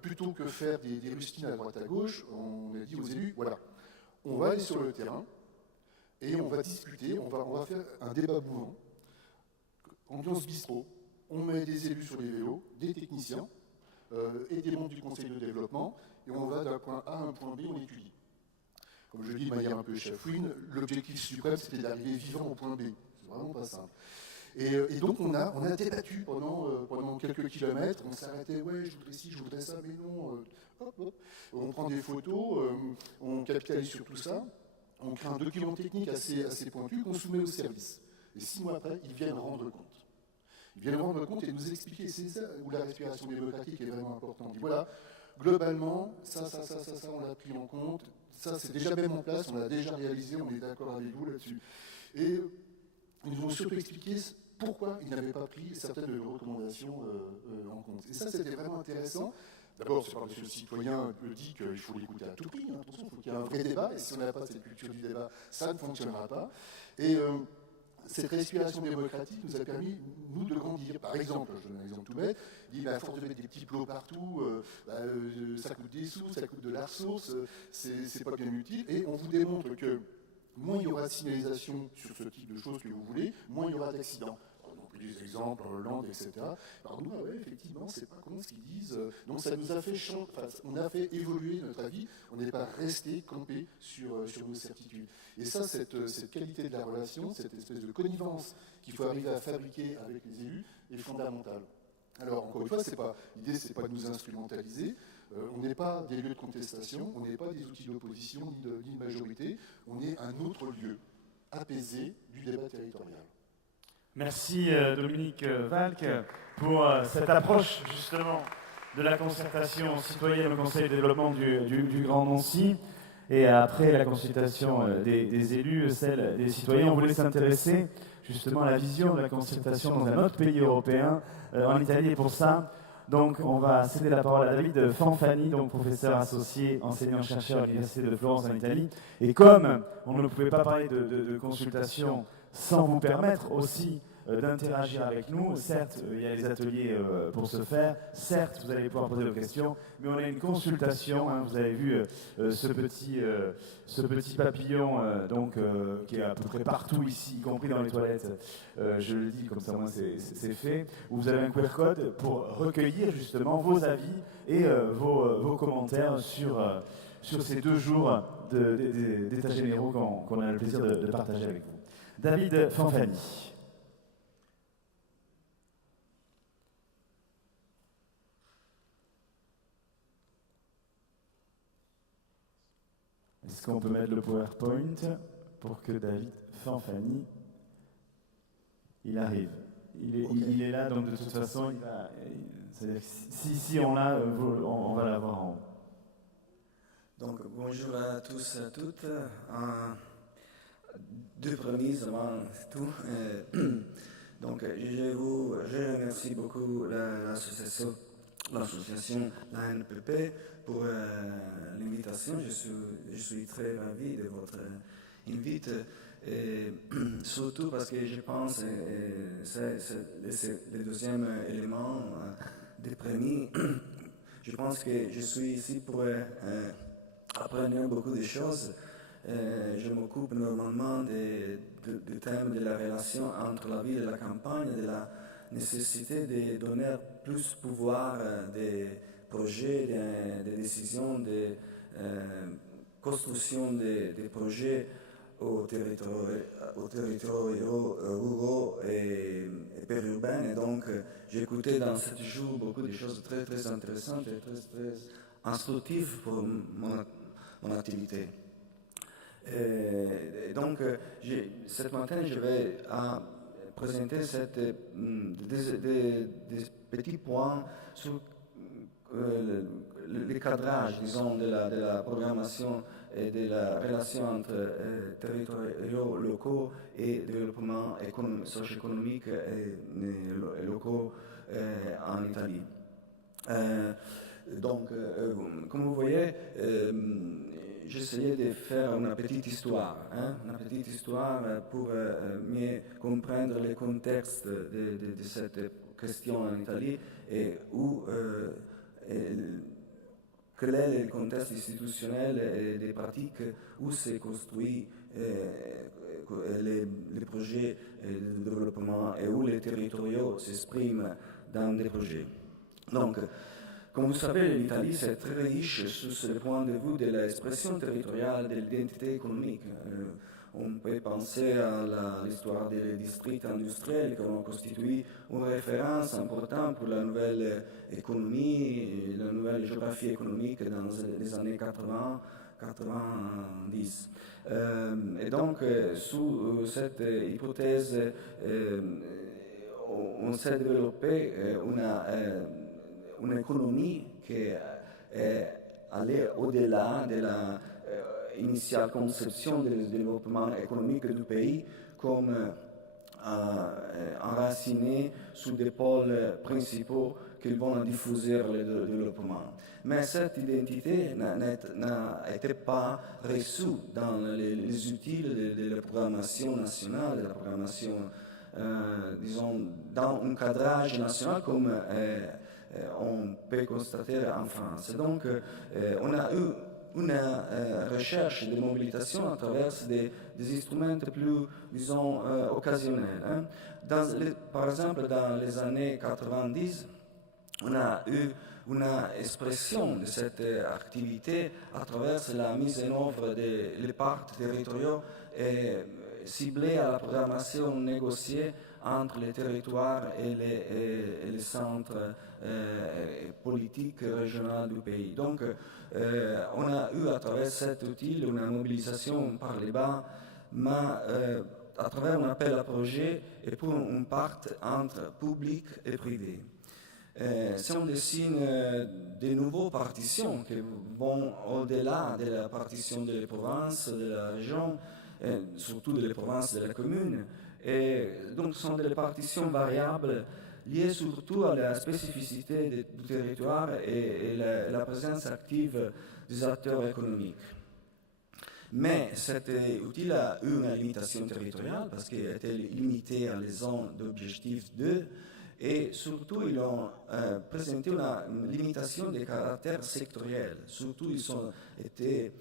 plutôt que faire des rustines à droite à gauche, on a dit aux élus, voilà, on va aller sur le terrain et on va discuter, on va faire un débat mouvant, ambiance bistrot. On met des élus sur les vélos, des techniciens et des membres du conseil de développement, et on va d'un point A à un point B, on étudie. Comme je le dis de manière un peu chafouine, l'objectif suprême, c'était d'arriver vivant au point B. C'est vraiment pas simple. Et donc, on a débattu pendant quelques kilomètres. On s'arrêtait, ouais, je voudrais ci, je voudrais ça, mais non. Hop, hop. On prend des photos, on capitalise sur tout ça. On crée un document technique assez pointu qu'on soumet au service. Et 6 mois après, ils viennent rendre compte. Ils viennent rendre compte et nous expliquer. C'est ça où la respiration démocratique est vraiment importante. Voilà, globalement, ça, on l'a pris en compte. Ça, c'est déjà même en place, on l'a déjà réalisé, on est d'accord avec vous là-dessus. Et ils nous ont surtout expliqué pourquoi ils n'avaient pas pris certaines de nos recommandations en compte. Et ça, c'était vraiment intéressant. D'abord, c'est parce que le citoyen dit qu'il faut l'écouter à tout prix. Hein. Attention, il faut qu'il y ait un vrai débat, et si on n'a pas cette culture du débat, ça ne fonctionnera pas. Et cette respiration démocratique nous a permis, nous, de grandir. Par exemple, je donne un exemple tout bête, il dit, à force de mettre des petits plots partout, ça coûte des sous, ça coûte de la ressource, c'est pas bien utile. Et on vous démontre que moins il y aura de signalisation sur ce type de choses que vous voulez, moins il y aura d'accidents. On peut des exemples, Hollande, etc. Alors nous, ouais, effectivement, c'est pas con ce qu'ils disent. Donc ça nous a fait on a fait évoluer notre avis. On n'est pas resté campé sur nos certitudes. Et ça, cette qualité de la relation, cette espèce de connivence qu'il faut arriver à fabriquer avec les élus est fondamentale. Alors, encore une fois, l'idée, c'est pas de nous instrumentaliser. On n'est pas des lieux de contestation, on n'est pas des outils d'opposition ni de majorité. On est un autre lieu apaisé du débat territorial. Merci Dominique Valk pour cette approche justement de la concertation citoyenne au Conseil de développement du Grand Nancy. Et après la consultation des élus, celle des citoyens, on voulait s'intéresser justement à la vision de la concertation dans un autre pays européen, en Italie. Et pour ça, donc, on va céder la parole à David Fanfani, donc professeur associé, enseignant-chercheur à l'Université de Florence en Italie. Et comme on ne pouvait pas parler de consultation sans vous permettre aussi d'interagir avec nous, certes, il y a les ateliers pour ce faire, certes, vous allez pouvoir poser vos questions, mais on a une consultation, hein, vous avez vu ce petit papillon qui est à peu près partout ici, y compris dans les toilettes, je le dis comme ça, moi c'est fait, où vous avez un QR code pour recueillir justement vos avis et vos commentaires sur ces 2 jours d'états généraux qu'on a le plaisir de partager avec vous. David Fanfani. Est-ce qu'on peut mettre le PowerPoint pour que David Fanfani, il arrive. Il est là, donc de toute façon, si on l'a, on va l'avoir en haut. Donc, bonjour à tous et à toutes. Deux prémices avant tout. Donc, je remercie beaucoup l'association l'ANPP pour l'invitation. Je suis très ravi de votre invite, et surtout parce que je pense que c'est le deuxième élément des prémices. Je pense que je suis ici pour apprendre beaucoup de choses. Je m'occupe normalement du thème de la relation entre la ville et la campagne, de la nécessité de donner plus pouvoir des projets, des décisions, de construction des projets aux territoires ruraux et périurbains. Et donc, j'ai écouté dans 7 jours beaucoup de choses très, très intéressantes et très, très instructives pour mon activité. Donc, ce matin, je vais présenter des petits points sur le cadrage, disons, de la programmation et de la relation entre territoriaux locaux et développement socio-économique et locaux en Italie. Donc, comme vous voyez, j'essayais de faire une petite histoire pour mieux comprendre le contexte de cette question en Italie et quel est le contexte institutionnel et des pratiques où se construit les projets de développement et où les territoriaux s'expriment dans des projets. Donc, comme vous savez, l'Italie c'est très riche sur le point de vue de l'expression territoriale de l'identité économique. On peut penser à l'histoire des districts industriels qui ont constitué une référence importante pour la nouvelle économie, la nouvelle géographie économique dans les années 80-90. Et donc, sous cette hypothèse, on s'est développé une économie qui est allée au-delà de la initiale conception du développement économique du pays comme enraciné sous des pôles principaux qui vont diffuser le développement. Mais cette identité n'a été pas reçue dans les outils de la programmation nationale, de la programmation, disons, dans un cadrage national comme on peut constater en France. Donc, on a eu une recherche de mobilisation à travers des instruments plus, disons, occasionnels. Par exemple, dans les années 90, on a eu une expression de cette activité à travers la mise en œuvre des parcs territoriaux ciblés à la programmation négociée entre les territoires et les centres politiques régionaux du pays. Donc, on a eu à travers cet outil une mobilisation par les bas, mais à travers un appel à projet et pour un pacte entre public et privé. Si on dessine de nouvelles partitions qui vont au-delà de la partition des provinces, de la région, surtout des provinces de la commune, et donc ce sont des partitions variables liées surtout à la spécificité du territoire et la présence active des acteurs économiques. Mais cet outil a eu une limitation territoriale parce qu'il était limité à les zones d'objectif 2 et surtout ils ont présenté une limitation des caractères sectoriels. Surtout ils ont été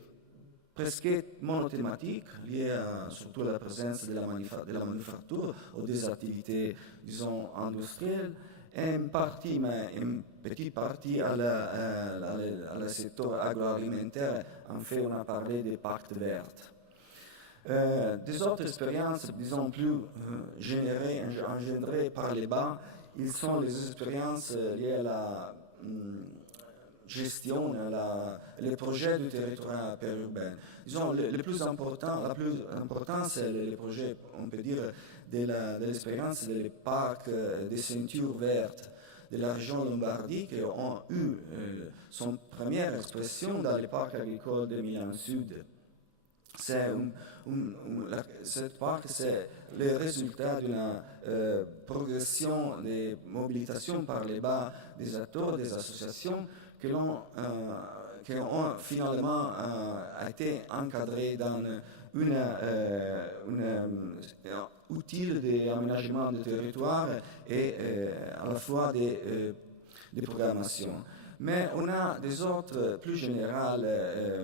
presque monothématiques, liées surtout à la présence de la manufacture ou des activités, disons, industrielles, et une petite partie à la secteur agroalimentaire. En fait, on a parlé des pactes verts. Des autres expériences, disons, plus engendrées par les bas, ils sont les expériences liées à la gestion, les projets du territoire périurbain. Disons, le plus important, la plus importante, c'est les projets, on peut dire, de l'expérience des parcs des ceintures vertes de la région Lombardie qui ont eu son première expression dans les parcs agricoles de Milan Sud. Cette parc, c'est le résultat d'une progression de mobilisation par les bas des acteurs, des associations qui ont finalement été encadrés dans un outil d'aménagement du territoire et à la fois des programmations. Mais on a des autres plus généraux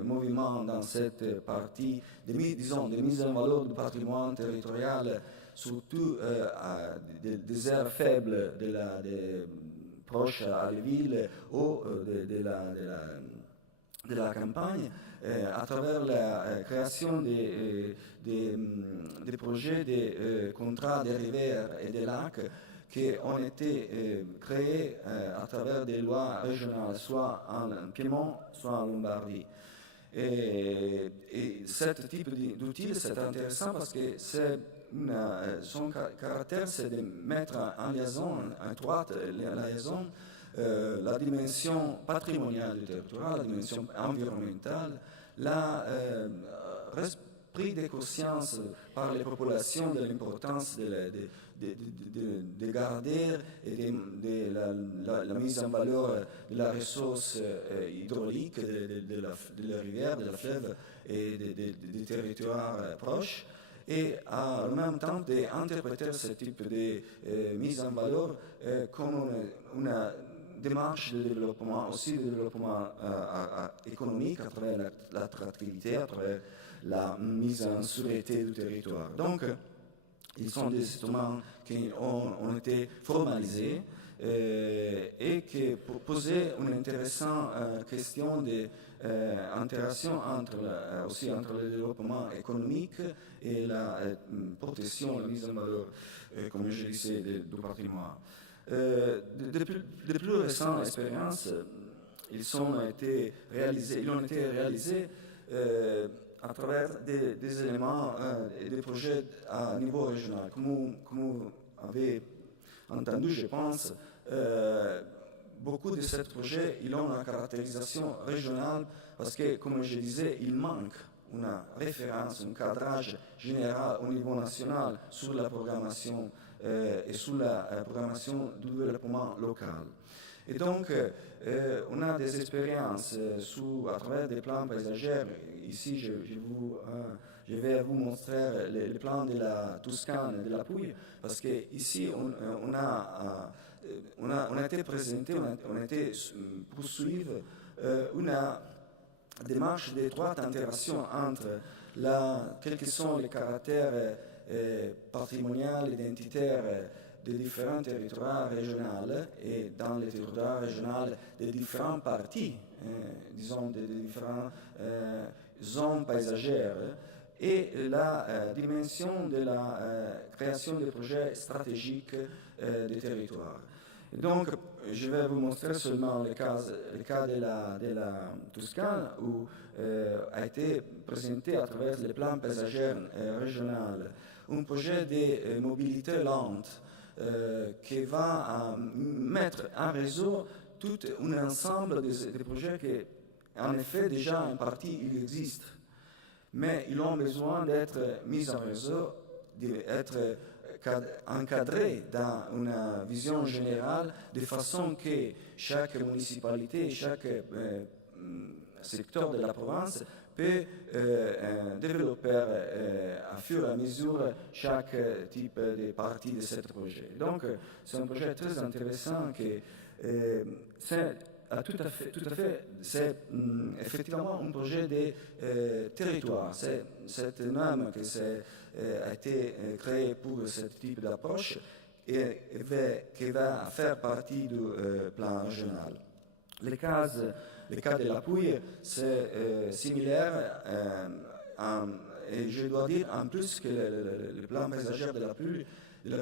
mouvements dans cette partie, disons, de mise en valeur du patrimoine territorial, surtout des aires faibles proches à la ville ou de la campagne, à travers la création des projets de contrats des rivières et des lacs qui ont été créés à travers des lois régionales, soit en Piémont, soit en Lombardie. Et ce type d'outil, c'est intéressant parce que son caractère, c'est de mettre en liaison, en étroite liaison, la dimension patrimoniale du territoire, la dimension environnementale, pris de conscience par les populations de l'importance de garder et de la mise en valeur de la ressource hydraulique de la rivière, de la fleuve et des territoires proches, et en même temps d'interpréter ce type de mise en valeur comme une démarche de développement, aussi de développement économique à travers l'attractivité, à travers la mise en sûreté du territoire. Donc, ils sont des instruments qui ont été formalisés et qui posaient une intéressante question d'interaction aussi entre le développement économique et la protection, la mise en valeur, comme je disais, du patrimoine. De plus récentes expériences, ils ont été réalisés à travers des éléments et des projets à niveau régional. Comme vous avez entendu, je pense, beaucoup de ces projets, ils ont une caractérisation régionale parce que, comme je disais, il manque une référence, un cadrage général au niveau national sur la programmation et sur la programmation du développement local. Et donc, on a des expériences à travers des plans paysagers. Ici, je vais vous montrer les plans de la Toscane et de la Puglia, parce qu'ici, on a été présenté, on a été poursuivre une démarche d'étroite interaction entre quels que sont les caractères patrimoniaux, identitaires des différents territoires régionaux et dans les territoires régionaux des différentes parties, disons des différentes zones paysagères, et la dimension de la création des projets stratégiques des territoires. Et donc, je vais vous montrer seulement le cas de la Toscane, où a été présenté à travers les plans paysagers régionaux un projet de mobilité lente qui va mettre en réseau tout un ensemble de projets qui, en effet, déjà en partie, ils existent. Mais ils ont besoin d'être mis en réseau, d'être encadrés dans une vision générale, de façon que chaque municipalité, chaque secteur de la province peut développer à fur et à mesure chaque type de partie de ce projet. Donc, c'est un projet très intéressant qui c'est effectivement un projet de territoire. C'est un homme qui a été créé pour ce type d'approche et qui va faire partie du plan régional. Le cas de la Puglia, c'est similaire, et je dois dire en plus que le plan paysager de la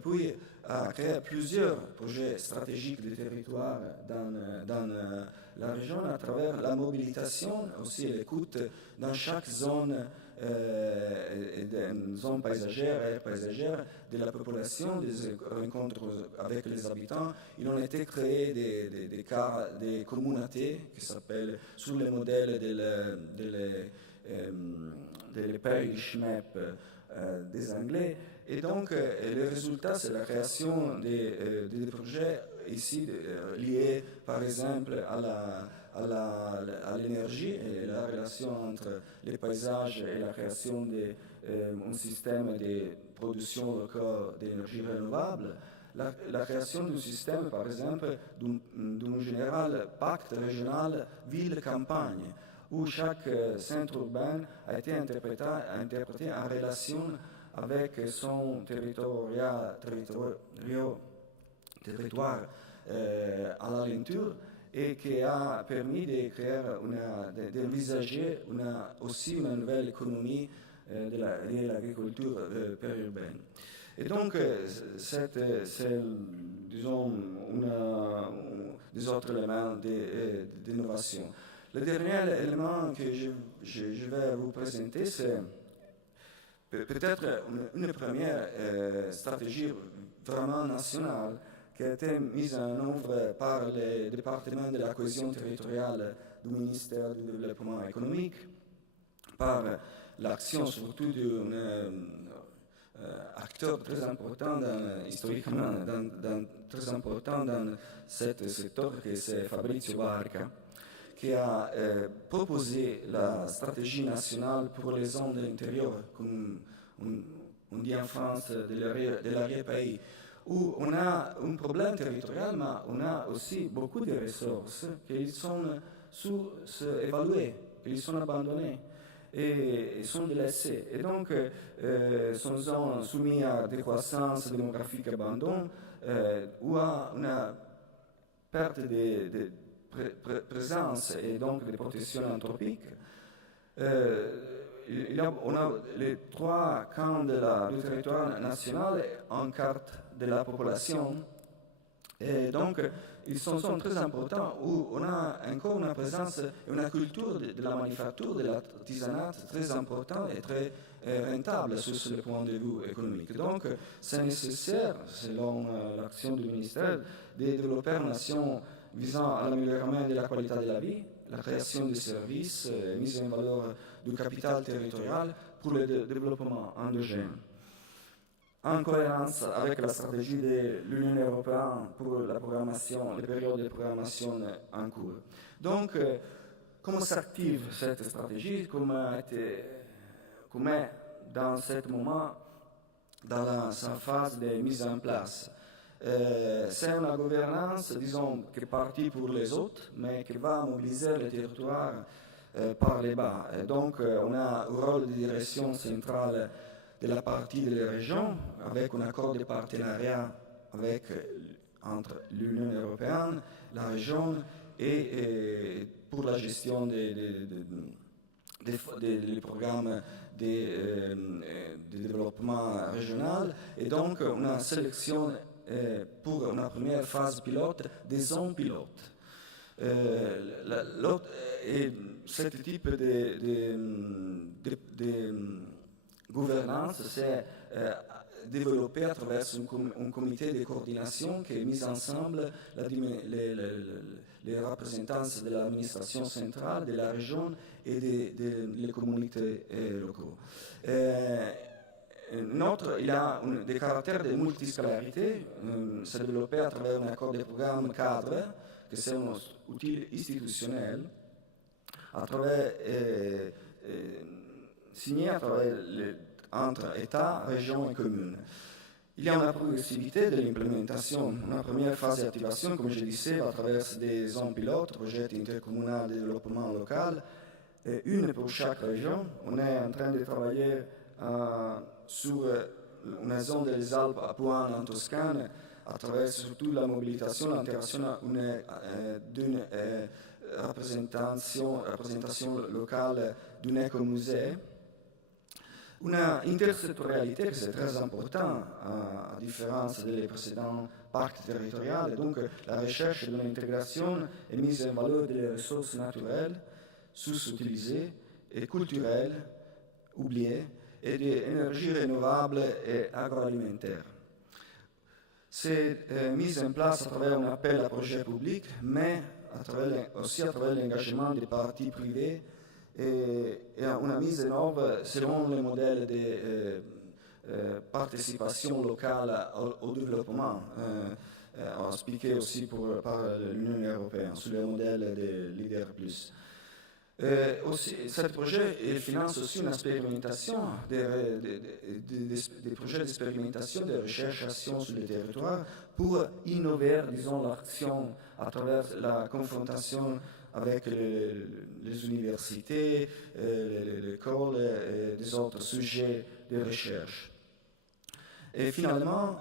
Puglia a créé plusieurs projets stratégiques de territoire dans la région à travers la mobilisation, aussi l'écoute dans chaque zone paysagère de la population, des rencontres avec les habitants. Ils ont été créés des communautés qui s'appellent sous le modèle de parish map des Anglais. Et donc, le résultat, c'est la création des projets ici liés, par exemple, à l'énergie et la relation entre les paysages et la création d'un système de production locale d'énergie renouvelable. La création d'un système, par exemple, d'un général pacte régional ville-campagne, où chaque centre urbain a été interprété en relation avec son territoire à l'alentour, et qui a permis de créer, d'envisager aussi une nouvelle économie de l'agriculture périurbaine. Et donc, c'est disons, des autres éléments d'innovation. Le dernier élément que je vais vous présenter, c'est peut-être une première stratégie vraiment nationale qui a été mise en œuvre par le département de la cohésion territoriale du ministère du Développement économique, par l'action surtout d'un acteur très important historiquement très important dans ce secteur, que c'est Fabrizio Barca, qui a proposé la stratégie nationale pour les zones de l'intérieur, comme on dit en France, de l'arrière-pays, où on a un problème territorial, mais on a aussi beaucoup de ressources qui sont sous-évaluées, qui sont abandonnées et sont délaissées. Et donc, sont zones soumises à des croissances démographiques abandonnées, ou à une perte de présence et donc de protection anthropique. On a les 3 camps du territoire national en carte de la population. Et donc, ils sont très importants où on a encore une présence et une culture de la manufacture, de l'artisanat très importante et très rentable sur le point de vue économique. Donc, c'est nécessaire, selon l'action du ministère, de développer une nation visant à l'amélioration de la qualité de la vie, la création de services, mise en valeur du capital territorial pour le développement endogène. En cohérence avec la stratégie de l'Union européenne pour la programmation, les périodes de programmation en cours. Donc, comment s'active cette stratégie? Comment est dans ce moment, dans sa phase de mise en place? C'est une gouvernance, disons, qui est partie pour les autres, mais qui va mobiliser le territoire par les bas. Et donc, on a un rôle de direction centrale de la partie de la région, avec un accord de partenariat entre l'Union européenne, la région, et pour la gestion des programmes de développement régional. Et donc, on a sélectionné pour une première phase pilote des zones pilotes. Et ce type de gouvernance, c'est développé à travers un comité de coordination qui est mis ensemble les représentants de l'administration centrale, de la région et des communautés locales. Il a des caractères de multiscalarité, c'est développé à travers un accord de programme cadre, qui est un outil institutionnel, signé entre États, régions et communes. Il y a une progressivité de l'implémentation. Une première phase d'activation, comme je disais, à travers des zones pilotes, projets intercommunaux de développement local, une pour chaque région. On est en train de travailler sur une zone des Alpes à Pointe en Toscane, à travers surtout la mobilisation, l'intégration d'une représentation locale d'un écomusée. Une intersectorialité qui est très importante, à différence des précédents parcs territoriaux. Et donc, la recherche d'une intégration et mise en valeur des ressources naturelles, sous-utilisées et culturelles, oubliées, et des énergies renouvelables et agroalimentaires. C'est mise en place à travers un appel à projets publics, mais aussi à travers l'engagement des parties privées et une mise en œuvre selon le modèle de participation locale au développement, expliqué aussi par l'Union européenne, sous le modèle de Leader+. Ce projet finance aussi une expérimentation, des projets d'expérimentation, de recherche-action sur le territoire pour innover, disons, l'action à travers la confrontation avec les universités, les écoles et des autres sujets de recherche. Et finalement,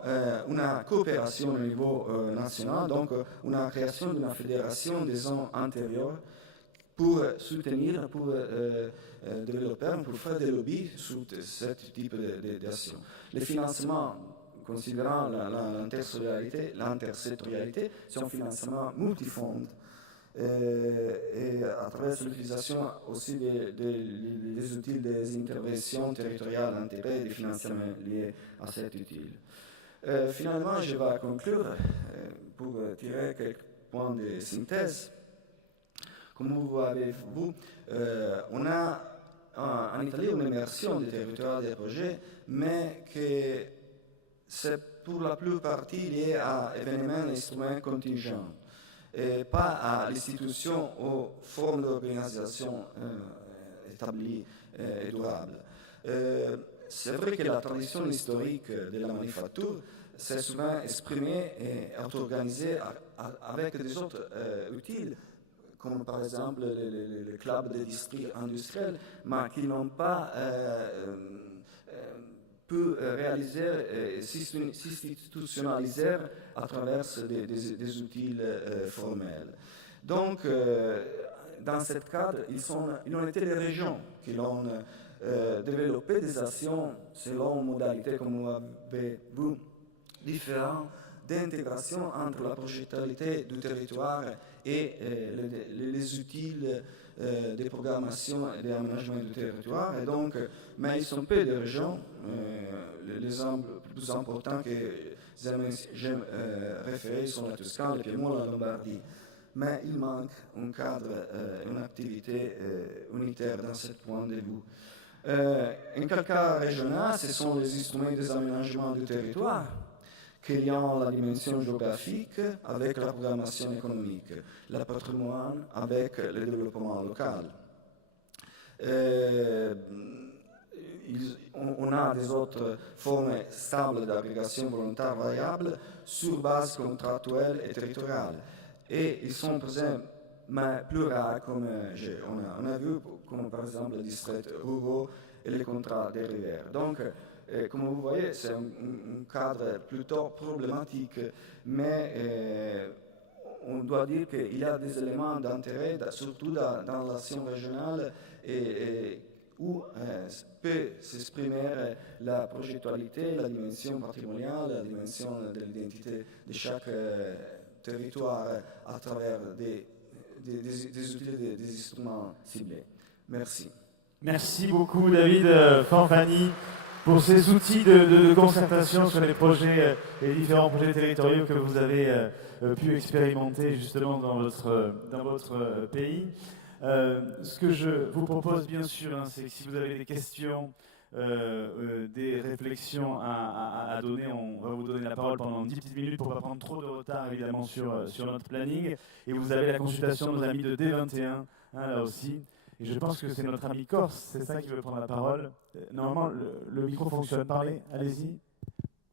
une coopération au niveau national, donc une création d'une fédération des zones antérieures pour soutenir, pour développer, pour faire des lobbies sur ce type d'action. Les financements, considérant l'intersectorialité, c'est un financement multifonds et à travers l'utilisation aussi des outils des interventions territoriales intégrées et des financements liés à cet outil. Finalement, je vais conclure pour tirer quelques points de synthèse. Comme vous avez vu, on a en Italie une immersion des territoires des projets, mais que c'est pour la plupart lié à événements et instruments contingents, et pas à l'institution ou forme d'organisation établie et durable. C'est vrai que la tradition historique de la manufacture s'est souvent exprimée et auto-organisée avec des autres outils, comme par exemple le club des districts industriels, mais qui n'ont pas pu réaliser et s'institutionnaliser à travers des outils formels. Donc, dans ce cadre, ils ont été les régions qui ont développé des actions selon modalités, comme vous avez vu, différentes d'intégration entre la projetabilité du territoire et les outils de programmation et d'aménagement du territoire. Et donc, mais ils sont peu de régions. L'exemple le plus important que j'aime référer sont la Toscane, le Piémont, la Lombardie. Mais il manque un cadre, une activité unitaire dans ce point de vue. En quel cas régional, ce sont les instruments des aménagements du territoire qui lient la dimension géographique avec la programmation économique, le patrimoine avec le développement local. On a des autres formes stables d'agrégation volontaire variable sur base contractuelle et territoriale. Et ils sont présents, mais plus rares, comme on a vu, comme par exemple les districts ruraux et les contrats des rivières. Donc, comme vous voyez, c'est un cadre plutôt problématique, mais on doit dire qu'il y a des éléments d'intérêt, surtout dans l'action régionale, où peut s'exprimer la projectualité, la dimension patrimoniale, la dimension de l'identité de chaque territoire à travers des outils, des instruments ciblés. Merci. Merci beaucoup David Fanfani pour ces outils de concertation sur les projets, les différents projets territoriaux que vous avez pu expérimenter justement dans votre pays. Ce que je vous propose bien sûr, c'est que si vous avez des questions, des réflexions à donner, on va vous donner la parole pendant 10 petites minutes pour ne pas prendre trop de retard évidemment sur notre planning. Et vous avez la consultation de nos amis de D21, là aussi. Et je pense que c'est notre ami Corse, c'est ça qui veut prendre la parole. Normalement, le micro fonctionne. Parlez, allez-y.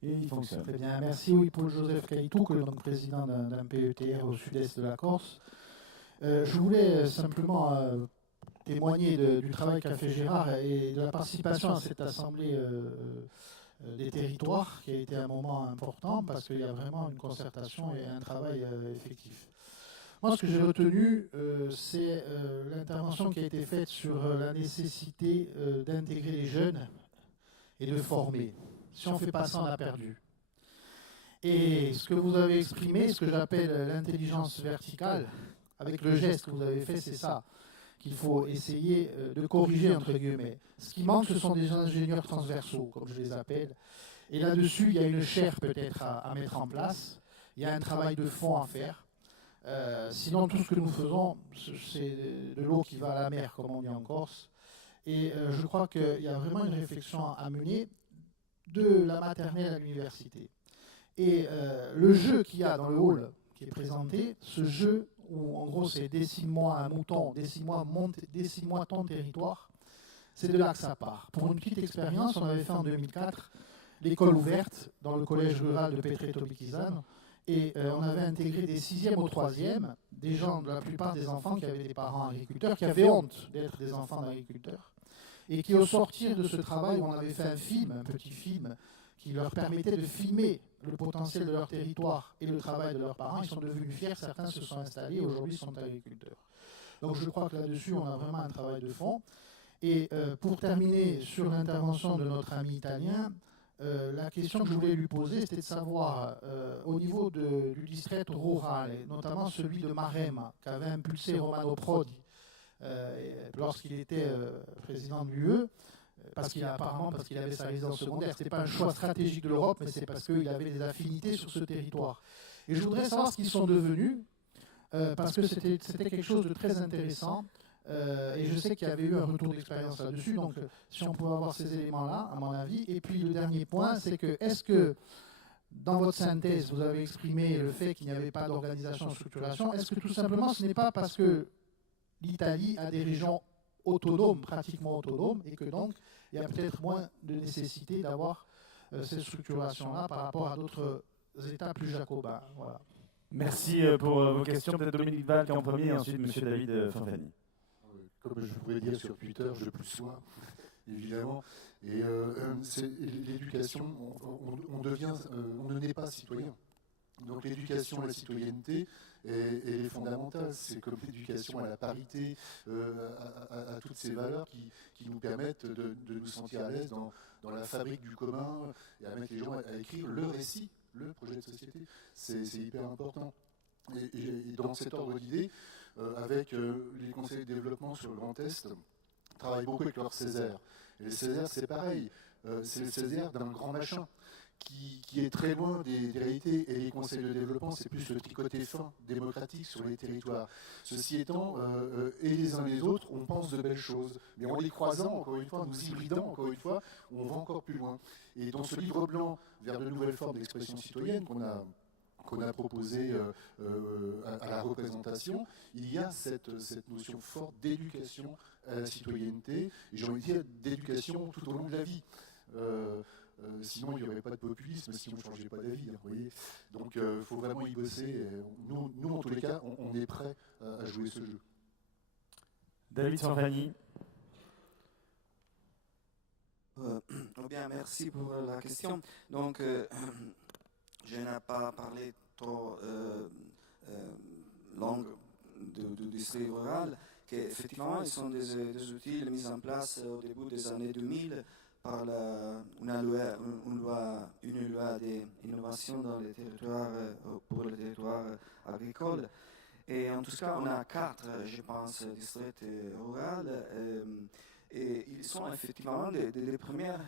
Et il fonctionne. Très bien, merci. Oui, Paul Joseph Caïtouk, donc président d'un PETR au sud-est de la Corse. Je voulais simplement témoigner du travail qu'a fait Gérard et de la participation à cette assemblée des territoires, qui a été un moment important parce qu'il y a vraiment une concertation et un travail effectif. Moi, ce que j'ai retenu, c'est l'intervention qui a été faite sur la nécessité d'intégrer les jeunes et de former. Si on ne fait pas ça, on a perdu. Et ce que vous avez exprimé, ce que j'appelle l'intelligence verticale, avec le geste que vous avez fait, c'est ça qu'il faut essayer de corriger, entre guillemets. Ce qui manque, ce sont des ingénieurs transversaux, comme je les appelle. Et là-dessus, il y a une chaire peut-être à mettre en place. Il y a un travail de fond à faire. Sinon, tout ce que nous faisons, c'est de l'eau qui va à la mer, comme on dit en Corse. Et je crois qu'il y a vraiment une réflexion à mener de la maternelle à l'université. Et le jeu qu'il y a dans le hall qui est présenté, ce jeu où en gros c'est décide-moi un mouton, décide-moi ton territoire, c'est de là que ça part. Pour une petite expérience, on avait fait en 2004 l'école ouverte dans le collège rural de Petreto-Bikizano. Et on avait intégré des 6e au 3e, des gens, la plupart des enfants qui avaient des parents agriculteurs, qui avaient honte d'être des enfants d'agriculteurs, et qui au sortir de ce travail, on avait fait un petit film, qui leur permettait de filmer le potentiel de leur territoire et le travail de leurs parents. Ils sont devenus fiers, certains se sont installés et aujourd'hui sont agriculteurs. Donc je crois que là-dessus, on a vraiment un travail de fond. Et pour terminer sur l'intervention de notre ami italien, la question que je voulais lui poser, c'était de savoir, au niveau du district rural, et notamment celui de Maremma, qu'avait impulsé Romano Prodi lorsqu'il était président de l'UE, parce qu'il avait sa résidence secondaire. Ce n'était pas un choix stratégique de l'Europe, mais c'est parce qu'il avait des affinités sur ce territoire. Et je voudrais savoir ce qu'ils sont devenus, parce que c'était quelque chose de très intéressant. Et je sais qu'il y avait eu un retour d'expérience là-dessus, donc si on pouvait avoir ces éléments-là, à mon avis. Et puis le dernier point, c'est que est-ce que dans votre synthèse, vous avez exprimé le fait qu'il n'y avait pas d'organisation de structuration, est-ce que tout simplement ce n'est pas parce que l'Italie a des régions autonomes, pratiquement autonomes, et que donc il y a peut-être moins de nécessité d'avoir cette structuration-là par rapport à d'autres États plus jacobins. Voilà. Merci pour vos questions. Peut-être Dominique Valk en premier, et ensuite M. David Fanfani. Comme je pourrais dire sur Twitter, je plus sois, évidemment. Et c'est l'éducation, on ne naît pas citoyen. Donc l'éducation à la citoyenneté, elle est fondamentale. C'est comme l'éducation à la parité, à toutes ces valeurs qui nous permettent de nous sentir à l'aise dans la fabrique du commun et à mettre les gens à écrire le récit, le projet de société. C'est hyper important. Et dans cet ordre d'idées, avec les conseils de développement sur le Grand Est, travaillent beaucoup avec leur Césaire. Et le Césaire, c'est pareil. C'est le Césaire d'un grand machin qui est très loin des réalités. Et les conseils de développement, c'est plus le tricoté fin démocratique sur les territoires. Ceci étant, et les uns et les autres, on pense de belles choses. Mais en les croisant, encore une fois, nous hybridant, encore une fois, on va encore plus loin. Et dans ce livre blanc, vers de nouvelles formes d'expression citoyenne qu'on a proposé à la représentation, il y a cette notion forte d'éducation à la citoyenneté, et j'ai envie de dire d'éducation tout au long de la vie. Sinon, il n'y aurait pas de populisme si on ne changeait pas d'avis. Vous voyez. Donc, il faut vraiment y bosser. Nous, en tous les cas, on est prêts à jouer ce jeu. David Fanfani. Bien, merci pour la question. Donc, je n'ai pas parlé trop langue du district rural, qu'effectivement, ils sont des outils mis en place au début des années 2000 par une loi d'innovation dans les territoires, pour les territoires agricoles. Et en tout cas, on a 4, je pense, districts ruraux. Et ils sont effectivement des premières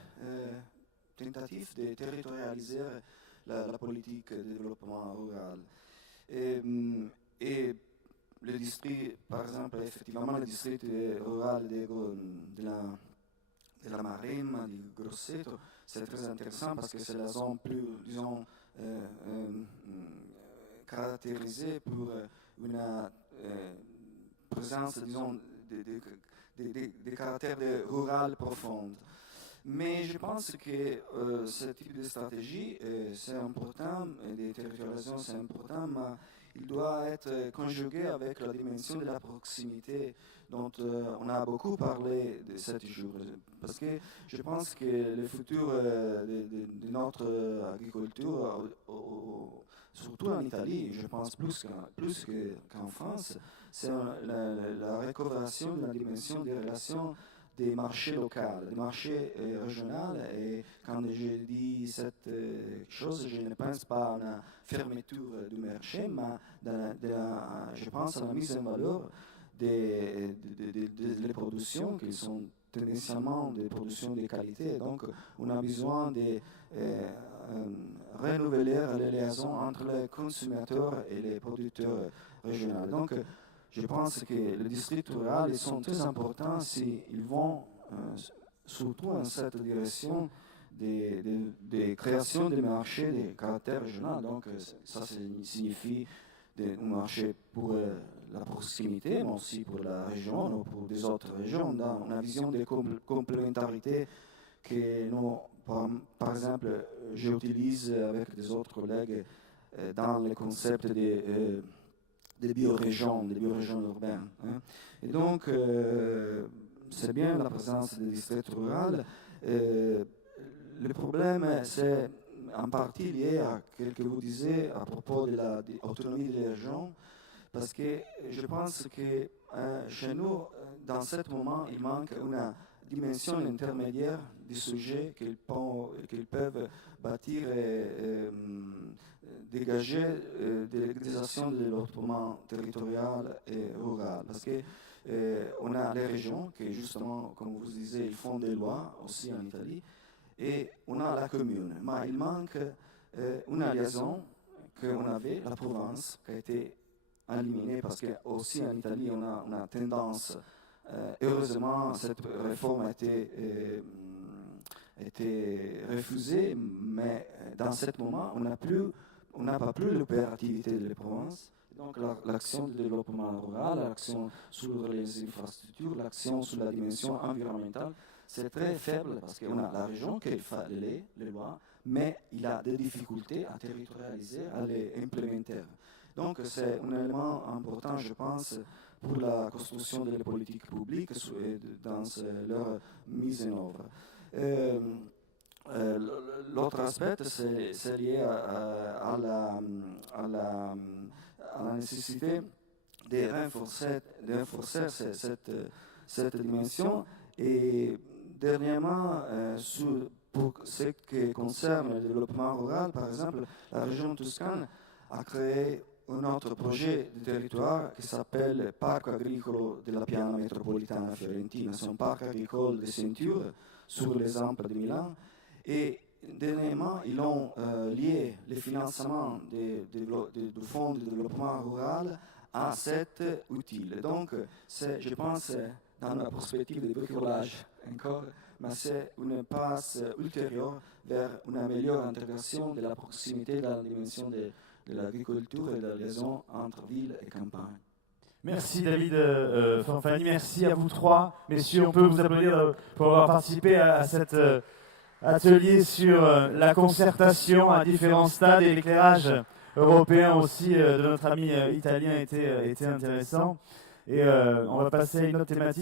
tentatives de territorialiser la politique de développement rural. Et le district, par exemple, effectivement, le district rural de la Maremma, du Grosseto, c'est très intéressant parce que c'est la zone plus, disons, caractérisée pour une présence, disons, des caractères rural profonds. Mais je pense que ce type de stratégie, c'est important, et des territorialisations, c'est important, mais il doit être conjugué avec la dimension de la proximité dont on a beaucoup parlé de cette jour. Parce que je pense que le futur de notre agriculture, surtout en Italie, je pense plus qu'en France, c'est la récupération de la dimension des relations des marchés locaux, des marchés régionaux. Et quand je dis cette chose, je ne pense pas à la fermeture du marché, mais je pense à la mise en valeur des productions qui sont tendanciellement des productions de qualité. Donc, on a besoin de renouveler les liaisons entre les consommateurs et les producteurs régionaux. Donc, je pense que les districts ruraux ils sont très importants s'ils vont surtout dans cette direction de création des marchés de caractère régional. Donc, ça signifie un marché pour la proximité, mais aussi pour la région ou pour des autres régions, dans la vision des complémentarités que nous, par exemple, j'utilise avec des autres collègues dans le concept des biorégions urbaines. Hein. Et donc, c'est bien la présence des districts ruraux. Le problème, c'est en partie lié à ce que vous disiez à propos de l'autonomie des régions, parce que je pense que chez nous, dans ce moment, il manque une dimension intermédiaire du sujet qu'ils peuvent bâtir et dégager des actions de développement territorial et rural. Parce que on a les régions qui, justement, comme vous disiez, ils font des lois aussi en Italie, et on a la commune. Mais il manque une liaison qu'on avait, la province, qui a été éliminée parce qu'aussi en Italie, on a tendance, heureusement, cette réforme a été refusée, mais dans ce moment, on n'a pas plus l'opérativité de la province. Donc l'action de développement rural, l'action sur les infrastructures, l'action sur la dimension environnementale, c'est très faible parce qu'on a la région qui fait les lois, mais il a des difficultés à territorialiser, à les implémenter. Donc c'est un élément important, je pense, pour la construction des politiques publiques et dans leur mise en œuvre. L'autre aspect, c'est lié à la nécessité de renforcer cette dimension. Et dernièrement, pour ce qui concerne le développement rural, par exemple, la région Toscane a créé un autre projet de territoire qui s'appelle Parc agricolo della Piana Metropolitana Fiorentina. C'est un parc agricole de ceinture sur les Alpes de Milan. Et dernièrement, ils ont lié le financement du fonds de développement rural à cet outil. Donc, je pense, dans la perspective de bricolage encore, mais c'est une passe ultérieure vers une meilleure intégration de la proximité dans la dimension de l'agriculture et de la liaison entre ville et campagne. Merci David Fanfani, merci à vous trois. Messieurs, on peut vous applaudir pour avoir participé à cet atelier sur la concertation à différents stades et l'éclairage européen aussi de notre ami italien était intéressant. Et on va passer à une autre thématique